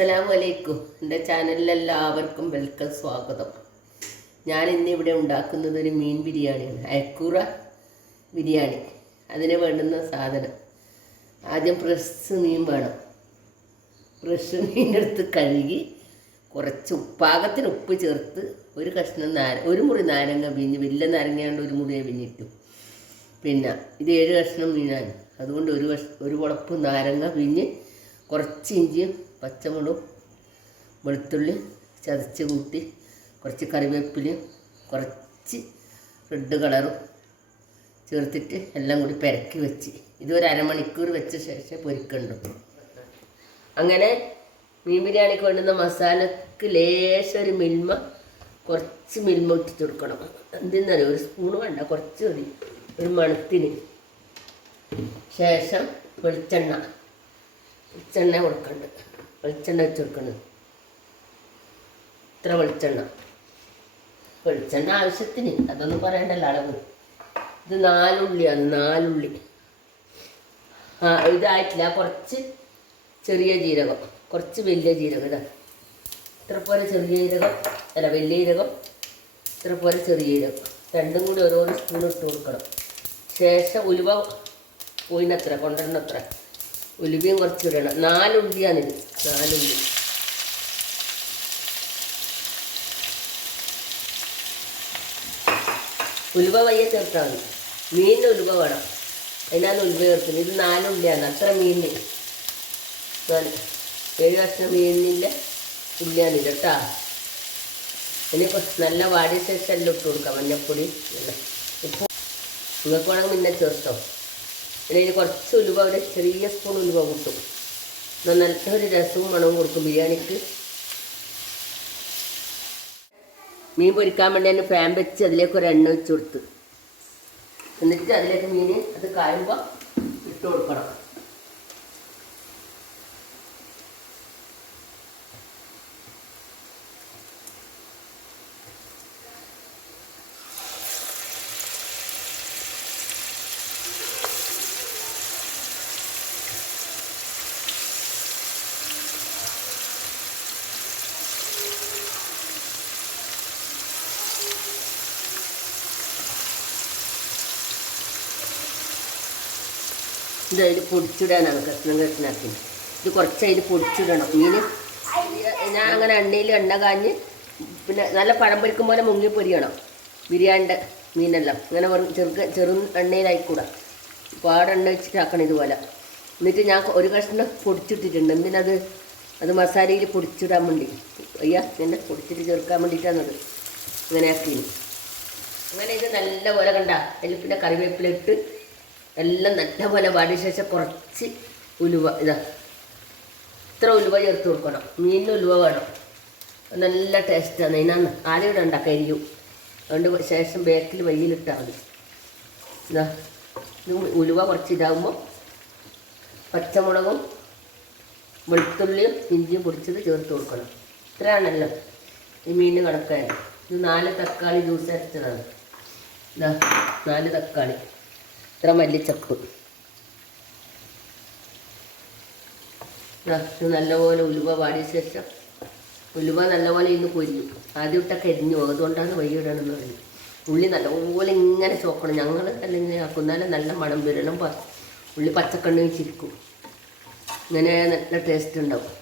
അസ്സലാമലൈക്കും. എൻ്റെ ചാനലിലെല്ലാവർക്കും വെൽക്കം, സ്വാഗതം. ഞാൻ ഇന്നിവിടെ ഉണ്ടാക്കുന്നത് ഒരു മീൻ ബിരിയാണിയാണ്, അയക്കൂറ ബിരിയാണി. അതിന് വേണ്ടുന്ന സാധനം: ആദ്യം ഫ്രഷ് മീൻ വേണം. ഫ്രഷ് മീനെടുത്ത് കഴുകി കുറച്ച് പാകത്തിന് ഉപ്പ് ചേർത്ത് ഒരു കഷ്ണം ഒരു മുറി നാരങ്ങ പിഞ്ഞ്, വലിയ നാരങ്ങയാണ്ട് ഒരു മുറിയെ പിഞ്ഞിട്ടു. പിന്നെ ഇത് 7 കഷ്ണം മീനാണ്, അതുകൊണ്ട് ഒരു കുളപ്പ് നാരങ്ങ പിഞ്ഞ് കുറച്ച് ഇഞ്ചിയും പച്ചമുളകും വെളുത്തുള്ളി ചതച്ച് കൂട്ടി, കുറച്ച് കറിവേപ്പിലയും കുറച്ച് റെഡ് കളറും ചേർത്തിട്ട് എല്ലാം കൂടി പെരക്കി വെച്ച് ഇതൊരു അരമണിക്കൂർ വെച്ച ശേഷം പൊരിക്കണ്ടു. അങ്ങനെ മീൻ ബിരിയാണിക്ക് വേണ്ടുന്ന മസാലക്ക് ലേശം കുറച്ച് മിൽമ ഇട്ടിട്ട് കൊടുക്കണം. എന്തെന്നറിയോ, ഒരു സ്പൂണ് വേണ്ട, കുറച്ച് മതി ഒരു മണത്തിന്. ശേഷം വെളിച്ചെണ്ണ കൊടുക്കണ്ട്, വെളിച്ചെണ്ണ വെച്ച് കൊടുക്കണം. ഇത്ര വെളിച്ചെണ്ണ ആവശ്യത്തിന്, അതൊന്നും പറയണ്ടല്ലോ അളവ്. ഇത് 4 ഉള്ളിയാണ്, 4 ഉള്ളി. ഇതായിട്ടില്ല. കുറച്ച് ചെറിയ ജീരകം, കുറച്ച് വലിയ ജീരകം. ഇതാ ഇത്ര പോലെ ചെറിയ ജീരകം, അല്ല വലിയ ജീരകം, ഇത്ര പോലെ ചെറിയ ജീരകം, രണ്ടും കൂടി ഓരോരോ സ്പൂൺ ഇട്ട് കൊടുക്കണം. ശേഷം ഉലുവ പോയിനത്ര കൊണ്ടുവരണത്ര ഉലുവയും കുറച്ച് ഇടണം. 4 ഉള്ളിയാണിത്, 4 ഉള്ളി. ഉലുവ വയ്യ ചേർത്താൽ മതി. മീനിന് ഉലുവ വേണം, അതിനാണ് ഉലുവ ചേർക്കുന്നത്. ഇത് 4 ഉള്ളിയാണ്, അത്ര മീനിന് 7 കഷ്ണം മീനിൻ്റെ ഉള്ളിയാണിത് കേട്ടോ. ഇനിയിപ്പോൾ നല്ല വാടിയ ശേഷം എല്ലാം ഇട്ട് കൊടുക്കാം. മഞ്ഞൾപ്പൊടി, ഉപ്പ് നിങ്ങൾക്ക് വേണമെങ്കിൽ പിന്നെ ചേർത്തോ. പിന്നെ ഇതിൽ കുറച്ച് ഉലുവ, ഒരു ചെറിയ സ്പൂൺ ഉലുവ കൂട്ടും. നല്ലൊരു രസവും മണവും കൊടുക്കും ബിരിയാണിക്ക്. മീൻ പൊരിക്കാൻ വേണ്ടി തന്നെ ഫാൻ വെച്ച് അതിലേക്ക് ഒരു എണ്ണ വെച്ച് കൊടുത്ത്, എന്നിട്ട് അതിലേക്ക് മീൻ അത് കായുമ്പോൾ ഇട്ട് കൊടുക്കണം. ഇത് അതിൽ പൊടിച്ചിടാനാണ്, കഷ്ണാക്കി. ഇത് കുറച്ച് അതിൽ പൊടിച്ചിടണം. മീൻ ഞാൻ അങ്ങനെ എണ്ണ കാഞ്ഞ് പിന്നെ നല്ല പഴം പൊരിക്കും പോലെ മുങ്ങി പൊരിയണം ബിരിയാണിൻ്റെ മീനെല്ലാം. അങ്ങനെ ചെറു എണ്ണയിലായിക്കൂടാ, പാടെണ്ണ വെച്ചിട്ടാക്കണം ഇതുപോലെ. എന്നിട്ട് ഞാൻ ഒരു കഷ്ണം പൊടിച്ചിട്ടിട്ടുണ്ട്. അത് മസാലയിൽ പൊടിച്ചിടാൻ വേണ്ടി. ഇങ്ങനെ പൊടിച്ചിട്ട് ചേർക്കാൻ വേണ്ടിയിട്ടാണത് അങ്ങനെ ആക്കിന്. അങ്ങനെ ഇത് നല്ല പോലെ കണ്ട അതിൽ പിന്നെ കറിവേപ്പില ഇട്ട് എല്ലാം നല്ലപോലെ വാടിയ ശേഷം കുറച്ച് ഉലുവ, ഇത്ര ഉലുവ ചേർത്ത് കൊടുക്കണം. മീനിന് ഉലുവ വേണം, നല്ല ടേസ്റ്റാണ്. അതിനാണ് ആദ്യം ഇടണ്ട, കരിയും. അതുകൊണ്ട് ശേഷം ബേക്കിൽ വെയിലിട്ടാൽ മതി. ഇത് ഉലുവ കുറച്ച് ഇതാകുമ്പോൾ പച്ചമുളകും വെളുത്തുള്ളിയും ഇഞ്ചിയും പൊടിച്ചത് ചേർത്ത് കൊടുക്കണം. ഇത്രയാണല്ലോ ഈ മീനിന് കണക്കായ. ഇത് 4 തക്കാളി ജ്യൂസ് അരച്ചതാണ്. 4 തക്കാളി, ഇത്ര മല്ലിച്ചപ്പ്. നല്ലപോലെ ഉലുവ വാടിയ ശേഷം ഉലുവ നല്ലപോലെ ഇന്ന് പൊരിയും. ആദ്യം ഇട്ടൊക്കെ എരിഞ്ഞു പോകും, അതുകൊണ്ടാണ് വൈകിടണമെന്ന് പറയുന്നത്. ഉള്ളി നല്ലപോലെ ഇങ്ങനെ ചോക്കണം. ഞങ്ങൾ അല്ലെങ്കിൽ ആക്കുന്നാലും നല്ല മണം വരണം. ഉള്ളി പച്ചക്കണ്ണി വെച്ചിരിക്കും, ഇങ്ങനെ നല്ല ടേസ്റ്റ് ഉണ്ടാവും.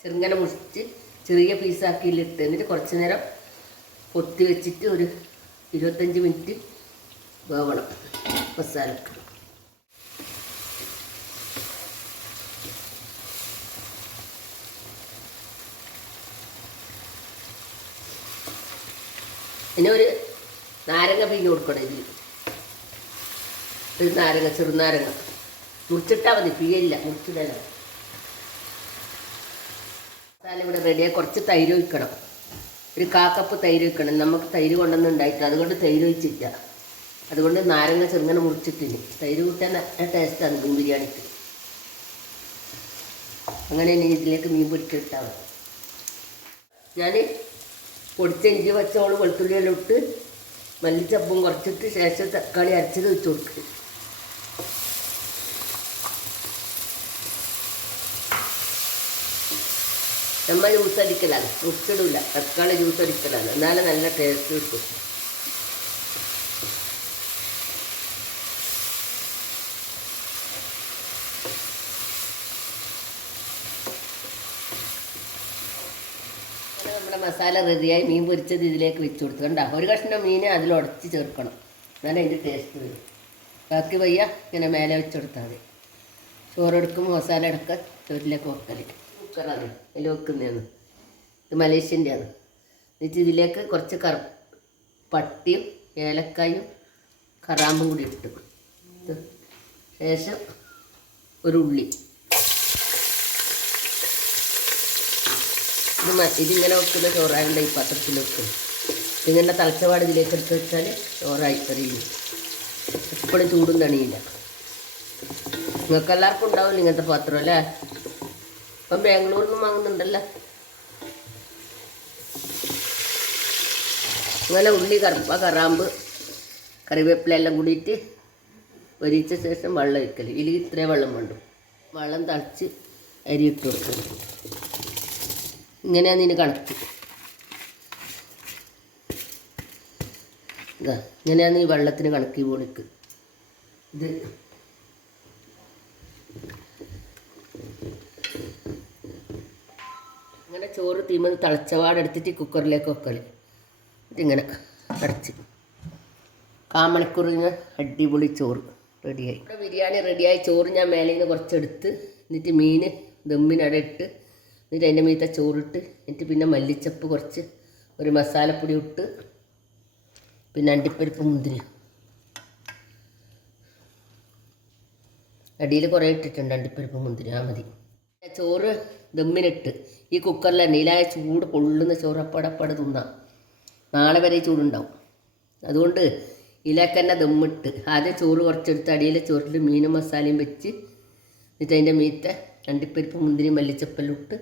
ചെറുങ്ങനെ മുറിച്ച് ചെറിയ പീസാക്കിയിലിട്ട് എന്നിട്ട് കുറച്ച് നേരം പൊത്തി വെച്ചിട്ട് ഒരു 25 മിനിറ്റ് വേവണം മസാലക്ക്. ഇനി ഒരു നാരങ്ങ പിഴിഞ്ഞ് കൊടുക്കണം. ഇതിൽ ഒരു നാരങ്ങ, ചെറുനാരങ്ങ മുറിച്ചിട്ടാൽ മതി, പിഴിയില്ല, മുറിച്ചിടല. മസാല ഇവിടെ റെഡിയായി. കുറച്ച് തൈര് ഒഴിക്കണം, ഒരു 1/4 കപ്പ് തൈര് ഒഴിക്കണം. നമുക്ക് തൈര് കൊണ്ടുവന്നുണ്ടായിട്ട് അതുകൊണ്ട് തൈര് ഒഴിച്ചില്ല. അതുകൊണ്ട് നാരങ്ങ ചെറുങ്ങനെ മുറിച്ചിട്ടില്ല. തൈര് കൂട്ടാൻ നല്ല ടേസ്റ്റാണ് മീൻ ബിരിയാണിക്ക്. അങ്ങനെ ഇനി ഇതിലേക്ക് മീൻ പൊരിച്ചിട്ടാൽ മതി. ഞാൻ പൊടിച്ച ഇഞ്ചി പച്ചമുളക് വെളുത്തുള്ളിയെല്ലാം ഇട്ട് മല്ലിച്ചപ്പും കുറച്ചിട്ട് ശേഷം തക്കാളി അരച്ചത് വെച്ച് കൊടുക്കും. നമ്മൾ ജ്യൂസ് അടിക്കലാണ്, മുട്ടിടില്ല, തക്കാളി ജ്യൂസ് അടിക്കലാണ്, എന്നാലും നല്ല ടേസ്റ്റ് കിട്ടും. നമ്മുടെ മസാല റെഡിയായി. മീൻ പൊരിച്ചത് ഇതിലേക്ക് വെച്ച് കൊടുത്തു. കണ്ടോ, ഒരു കഷ്ണം മീൻ അതിലുടച്ച് ചേർക്കണം, എന്നാലും അതിൻ്റെ ടേസ്റ്റ് വരും. ബാക്കി വയ്യ ഇങ്ങനെ മേലെ വെച്ച് കൊടുത്താൽ മതി. ചോറെടുക്കുമ്പോൾ മസാല എടുക്കാൻ ചോറിലേക്ക് വെക്കൽ. കുക്കറാണ് അതിൽ വെക്കുന്നതാണ്. ഇത് മലേഷ്യൻ്റെയാണ്. എന്നിട്ട് ഇതിലേക്ക് കുറച്ച് പട്ടിയും ഏലക്കായും കറാമ്പും കൂടി ഇട്ടു. ശേഷം ഒരു ഉള്ളി. ഇതിങ്ങനെ വെക്കുന്ന ചോറായതുകൊണ്ട് ഈ പാത്രത്തിൽ വെക്കും. ഇങ്ങനെ തളച്ചപാട് ഇതിലേക്ക് എടുത്ത് വെച്ചാൽ ചോറായി അറിയില്ല. എപ്പോഴും ചൂടും തണിയില്ല. നിങ്ങൾക്ക് എല്ലാവർക്കും ഉണ്ടാവില്ല ഇങ്ങനത്തെ പാത്രം അല്ലേ? ഇപ്പം ബാംഗ്ലൂരിൽ നിന്നും വാങ്ങുന്നുണ്ടല്ലോ. അങ്ങനെ ഉള്ളി, കറാമ്പ്, കറിവേപ്പില എല്ലാം കൂടിയിട്ട് പൊരിച്ച ശേഷം വെള്ളം ഒഴിക്കൽ. ഇതിൽ ഇത്രയും വെള്ളം വേണ്ടു. വെള്ളം തളിച്ച് അരി ഇട്ട് കൊടുക്കും. ഇങ്ങനെയാണ് ഇതിന് കണക്ക്. ഇതാ ഇങ്ങനെയാണ് ഈ വെള്ളത്തിന് കണക്കി പൊടിക്ക്. ഇത് അങ്ങനെ ചോറ് തീമന്ന് തിളച്ചപാടെടുത്തിട്ട് കുക്കറിലേക്ക് വെക്കൽ. ഇതിങ്ങനെ അടച്ച് കാമണിക്കൂറിന് അടിപൊളി ചോറ് റെഡിയായി. ഇവിടെ ബിരിയാണി റെഡിയായി. ചോറ് ഞാൻ മേലെ നിന്ന് കുറച്ചെടുത്ത് എന്നിട്ട് മീൻ ദമ്മിനടെ ഇട്ട് എന്നിട്ട് അതിൻ്റെ മീത്ത ചോറിട്ട് എന്നിട്ട് പിന്നെ മല്ലിച്ചപ്പ് കുറച്ച് ഒരു മസാലപ്പൊടി ഇട്ട് പിന്നെ അണ്ടിപ്പരിപ്പ് മുന്തിരി അടിയിൽ കുറേ ഇട്ടിട്ടുണ്ട്. അണ്ടിപ്പരിപ്പ് മുന്തിരി ആ മതി. ചോറ് ദമ്മിനിട്ട് ഈ കുക്കറിൽ എണ്ണയിലായ ചൂട് പൊള്ളുന്ന ചോറ് അപ്പടപ്പട തിന്നാം. നാളെ വരെ ചൂടുണ്ടാവും. അതുകൊണ്ട് ഇതിലേക്ക് തന്നെ ദമ്മിട്ട് ആദ്യം ചോറ് കുറച്ചെടുത്ത് അടിയിലെ ചോറിൽ മീനും മസാലയും വെച്ച് എന്നിട്ട് അതിൻ്റെ മീത്ത അണ്ടിപ്പരിപ്പ് മുന്തിരി മല്ലിച്ചപ്പെല്ലാം ഇട്ട്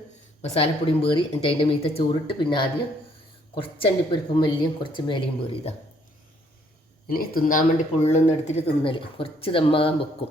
മസാലപ്പൊടിയും പേറി എന്നിട്ട് അതിൻ്റെ മീത്ത ചോറിട്ട് പിന്നെ ആദ്യം കുറച്ച് അണ്ടിപ്പരിപ്പും മല്ലിയും കുറച്ച് മേലെയും പേറി. ഇതാ ഇനി തിന്നാൻ വേണ്ടി പൊള്ളുന്ന എടുത്തിട്ട് തിന്നൽ. കുറച്ച് ദമ്മാകാൻ വെക്കും.